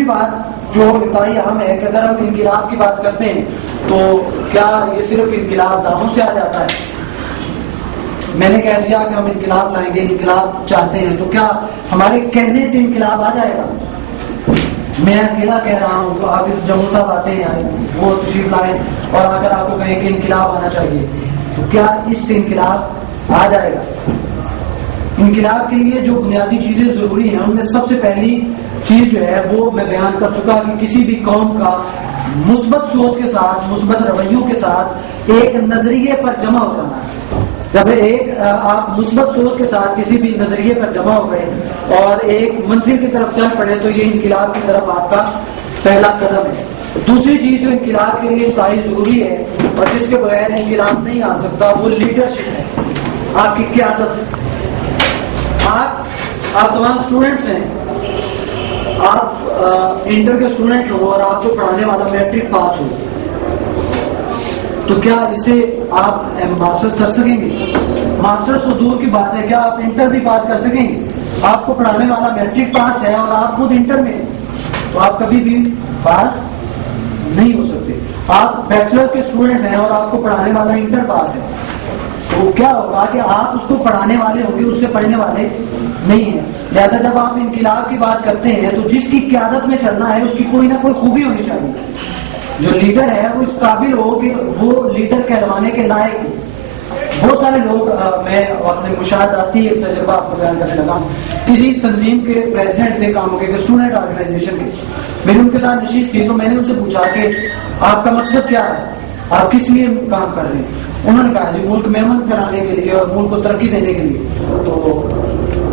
دوسری بات جو انتہائی اہم ہے کہ اگر ہم انقلاب کی بات کرتے ہیں تو کیا یہ صرف انقلاب داموں سے آ جاتا ہے؟ میں نے کہہ دیا کہ ہم انقلاب لائیں گے، انقلاب چاہتے ہیں، تو کیا ہمارے کہنے سے انقلاب آ جائے گا؟ میں اکیلا کہہ رہا ہوں تو آپ اس جموں صاحب آتے ہیں، وہ تشریف لائیں اور اگر آپ کو کہیں کہ انقلاب آنا چاہیے تو کیا اس سے انقلاب آ جائے گا؟ انقلاب کے لیے جو بنیادی چیزیں ضروری ہیں ان میں سب سے پہلی چیز جو ہے وہ میں بیان کر چکا کہ کسی بھی قوم کا مثبت سوچ کے ساتھ، مثبت رویوں کے ساتھ ایک نظریے پر جمع ہو جانا ہے۔ جب آپ مثبت سوچ کے ساتھ کسی بھی نظریے پر جمع ہو گئے اور ایک منزل کی طرف چل پڑے تو یہ انقلاب کی طرف آپ کا پہلا قدم ہے۔ دوسری چیز جو انقلاب کے لیے انتہائی ضروری ہے اور جس کے بغیر انقلاب نہیں آ سکتا وہ لیڈرشپ ہے، آپ کی قیادت۔ آپ تمام اسٹوڈنٹس ہیں، آپ انٹر کے اسٹوڈنٹ ہو اور آپ کو پڑھانے والا میٹرک پاس ہو تو کیا اس سے آپ ماسٹرز کر سکیں گے؟ ماسٹرز تو دور کی بات ہے، کیا آپ انٹر بھی پاس کر سکیں گے؟ آپ کو پڑھانے والا میٹرک پاس ہے اور آپ خود انٹر میں تو آپ کبھی بھی پاس نہیں ہو سکتے۔ آپ بیچلر کے اسٹوڈنٹ ہیں اور آپ کو پڑھانے والا انٹر پاس ہے تو کیا ہوگا کہ آپ اس کو پڑھانے والے ہوں گے، اس سے پڑھنے والے نہیں ہیں۔ لہذا جب آپ انقلاب کی بات کرتے ہیں تو جس کی قیادت میں چلنا ہے اس کی کوئی نہ کوئی خوبی ہونی چاہیے۔ جو لیڈر ہے وہ اس قابل ہو کہ وہ لیڈر کہلوانے کے لائق ہو۔ بہت سارے لوگ، میں اپنے مشاہداتی ایک تجربہ آپ کو بیان کرنے لگا ہوں، کسی تنظیم کے پریزیڈنٹ سے کام ہو کے اسٹوڈنٹ آرگنائزیشن کے، میری ان کے ساتھ نشست تھی تو میں نے ان سے پوچھا کہ آپ کا مقصد کیا ہے، آپ کس لیے کام کر رہے ہیں؟ انہوں نے کہا جی ملک میں امن پھیلانے کے لیے اور ملک کو ترقی دینے کے لیے۔ تو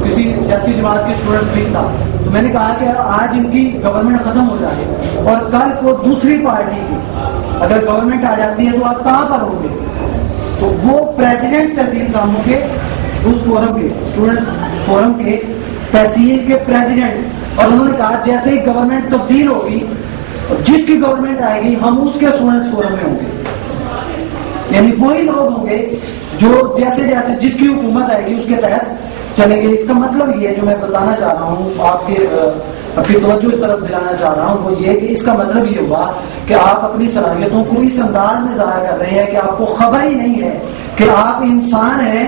کسی سیاسی جماعت کے اسٹوڈنٹ بھی تھا تو میں نے کہا کہ آج ان کی گورنمنٹ ختم ہو جائے اور کل کو دوسری پارٹی کی اگر گورنمنٹ آ جاتی ہے تو آپ کہاں پر ہوں گے؟ تو وہ پریزیڈنٹ تحصیل کاموں کے اس فورم کے اسٹوڈنٹ فورم کے تحصیل کے پریزیڈنٹ، اور انہوں نے کہا جیسے ہی گورنمنٹ تبدیل ہوگی جس کی گورنمنٹ آئے گی ہم اس کے اسٹوڈنٹ فورم میں ہوں گے، یعنی وہی لوگ ہوں گے جو جیسے جیسے جس کی حکومت آئے گی اس کے تحت چلیں گے۔ اس کا مطلب یہ جو میں بتانا چاہ رہا ہوں، آپ کی توجہ اس طرف دلانا چاہ رہا ہوں، وہ یہ کہ اس کا مطلب یہ ہوا کہ آپ اپنی صلاحیتوں کو اس انداز میں ظاہر کر رہے ہیں کہ آپ کو خبر ہی نہیں ہے کہ آپ انسان ہیں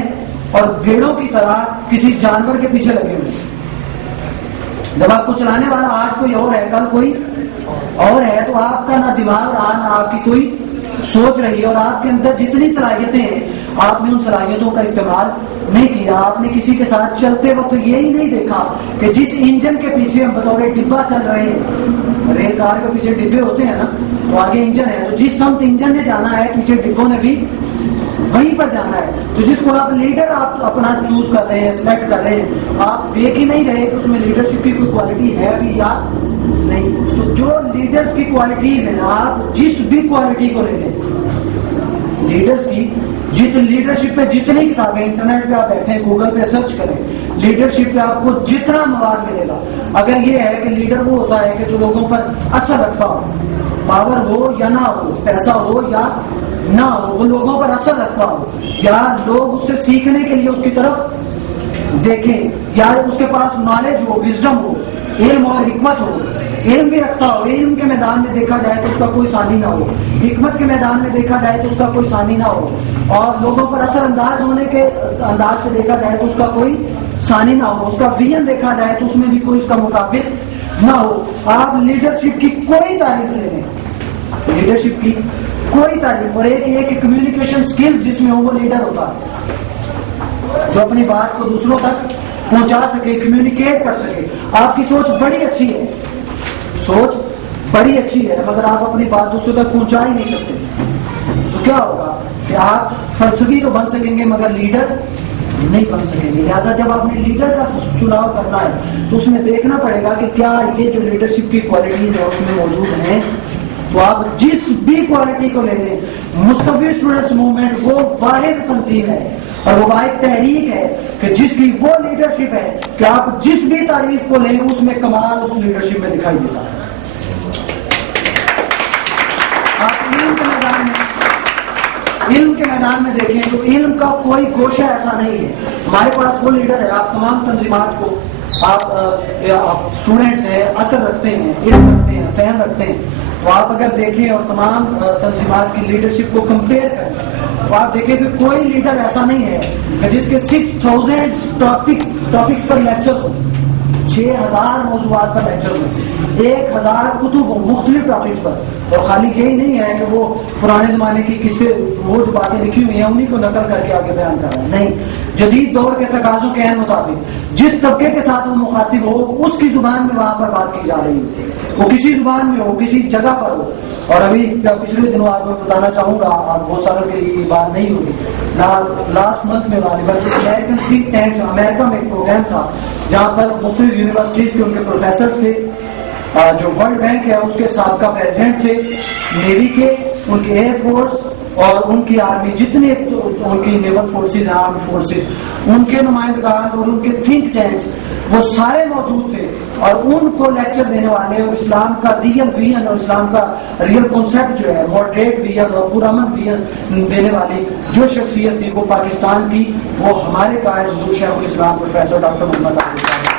اور بھیڑوں کی طرح کسی جانور کے پیچھے لگے ہوئے ہیں۔ جب آپ کو چلانے والا آج کوئی اور ہے کل کوئی اور ہے تو آپ کا نہ دماغ رہا نہ آپ کی کوئی سوچ رہی ہے، اور آپ کے اندر جتنی صلاحیتیں ہیں آپ نے ان صلاحیتوں کا استعمال نہیں کیا۔ آپ نے کسی کے ساتھ چلتے وقت یہی نہیں دیکھا کہ جس انجن کے پیچھے ہم بطور ڈبہ چل رہے ہیں، ریل کار کے پیچھے ڈبے ہوتے ہیں نا تو آگے انجن ہے، تو جس سمت انجن نے جانا ہے پیچھے ڈبوں نے بھی وہیں پر جانا ہے۔ تو جس کو آپ لیڈر آپ اپنا چوز کر رہے ہیں، سلیکٹ کر رہے ہیں، آپ دیکھ ہی نہیں رہے کہ اس میں لیڈرشپ کی کوئی کوالٹی ہے بھی یا نہیں۔ تو جو لیڈرز کی کوالٹیز ہیں، آپ جس بھی کوالٹی کو لے لیں لیڈرز کی، لیڈرشپ پہ جتنی کتابیں انٹرنیٹ پہ آپ بیٹھیں گوگل پہ سرچ کریں، لیڈرشپ پہ آپ کو جتنا مواد ملے گا، اگر یہ ہے کہ لیڈر وہ ہوتا ہے کہ جو لوگوں پر اثر رکھتا ہو، پاور ہو یا نہ ہو، پیسہ ہو یا نہ ہو، وہ لوگوں پر اثر رکھتا ہو، یا لوگ اس سے سیکھنے کے لیے اس کی طرف دیکھیں، یا اس کے پاس نالج ہو، وزڈم ہو، علم اور حکمت ہو، علم بھی رکھتا ہو، علم کے میدان میں دیکھا جائے تو اس کا کوئی ثانی نہ ہو، حکمت کے میدان میں دیکھا جائے تو اس کا کوئی ثانی نہ ہو، اور لوگوں پر اثر انداز ہونے کے انداز سے دیکھا جائے تو اس کا کوئی ثانی نہ ہو، اس کا ویژن دیکھا جائے تو اس میں بھی کوئی اس کا مقابل نہ ہو۔ آپ لیڈرشپ کی کوئی تعریف لے لیں، لیڈرشپ کی کوئی تعریف، اور ایک کمیونیکیشن سکلز جس میں ہو وہ لیڈر ہوتا ہے جو اپنی بات کو دوسروں تک پہنچا سکے، کمیونیکیٹ کر سکے۔ آپ کی سوچ بڑی اچھی ہے، سوچ بڑی اچھی ہے، مگر آپ اپنی بات دوسروں تک پہنچا ہی نہیں سکتے تو کیا ہوگا کہ آپ فلسفی تو بن سکیں گے مگر لیڈر نہیں بن سکیں گے۔ لہٰذا جب آپ نے لیڈر کا چناؤ کرنا ہے تو اس میں دیکھنا پڑے گا کہ کیا یہ جو لیڈرشپ کی کوالٹیز ہے اس میں موجود ہیں۔ تو آپ جس بھی کوالٹی کو لے لیں، مصطفی اسٹوڈنٹس موومنٹ وہ واحد تنظیم ہے اور وہ واحد تحریک ہے کہ جس کی وہ لیڈرشپ ہے کہ آپ جس بھی تعریف کو لیں اس میں کمال اس لیڈرشپ میں دکھائی دیتا ہے۔ آپ علم کے میدان میں دیکھیں تو علم کا کوئی گوشہ ایسا نہیں ہے۔ ہمارے پاس وہ لیڈر ہے، آپ تمام تنظیمات کو آپ اسٹوڈینٹس ہیں، عقل رکھتے ہیں، علم رکھتے ہیں، فہم رکھتے ہیں، تو آپ اگر دیکھیں اور تمام تنظیمات کی لیڈرشپ کو کمپیئر کریں تو آپ دیکھیں کہ کوئی لیڈر ایسا نہیں ہے کہ جس کے 6000 ٹاپکس پر لیکچر ہو، 6000 موضوعات پر لیکچر ہو، 1000 کتب مختلف ٹاپکس پر، اور خالی یہی نہیں ہے کہ وہ پرانے زمانے کی قصے وہ جو باتیں لکھی ہوئی ہیں انہیں کو نقل کر کے آگے بیان کر رہے ہیں، نہیں، جدید دور کے تقاضوں کے عین مطابق جس طبقے کے ساتھ وہ مخاطب ہو اس کی زبان میں وہاں پر بات کی جا رہی ہے، وہ کسی زبان میں ہو، کسی جگہ پر ہو. اور ابھی پچھلے دنوں آپ کو بتانا چاہوں گا، آپ بہت ساروں کے لیے یہ بات نہیں ہوگی، لاسٹ منتھ میں غالباً امریکن تھنک ٹینکس امریکہ میں ایک پروگرام تھا جہاں پر مختلف یونیورسٹیز کے ان کے پروفیسرز تھے، جو ورلڈ بینک ہے اس کے سابقہ پریزیڈنٹ تھے، نیوی کے، ان کی ایئر فورس اور ان کی آرمی، جتنے ان کی نیول فورسز ہیں، آرمی فورسز، ان کے نمائندگان اور ان کے تھنک ٹینکس وہ سارے موجود تھے، اور ان کو لیکچر دینے والے اور اسلام کا ریئل ویژن اور اسلام کا ریئل کنسیپٹ جو ہے ماڈریٹ ویژن اور پرامن ویژن دینے والی جو شخصیت تھی وہ پاکستان کی، وہ ہمارے قائد حضور شیخ الاسلام پروفیسر ڈاکٹر محمد عابد صاحب.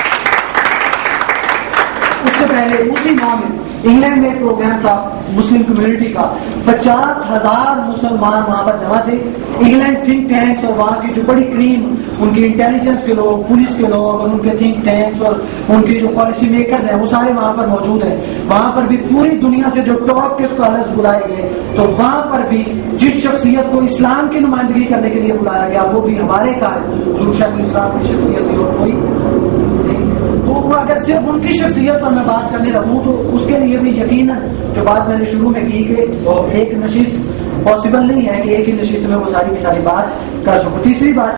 اس سے پہلے اسی ماہ میں انگلینڈ میں ایک پروگرام تھا مسلم کمیونٹی کا، 50,000 مسلمان وہاں پر جمع تھے، انگلینڈ تھنک ٹینکس اور وہاں کی جو بڑی کریم ان کی انٹیلیجنس کے لوگ، پولیس کے لوگ اور ان کے تھنک ٹینکس اور ان کی جو پالیسی میکرز ہیں وہ سارے وہاں پر موجود ہیں. وہاں پر بھی پوری دنیا سے جو ٹاپ کے اسکالرز بلائے گئے، تو وہاں پر بھی جس شخصیت کو اسلام کی نمائندگی کرنے کے لیے بلایا گیا وہ بھی ہمارے قائد حضور شیخ الاسلام کی شخصیت تھی اور کوئی. تو اگر صرف ان کی شخصیت پر میں بات کرنے لگوں تو اس کے لیے بھی یقیناً جو بات میں نے شروع میں کی کہ ایک نشست پاسبل نہیں ہے کہ ایک ہی نشست میں وہ ساری کی ساری بات کر سکوں. تیسری بات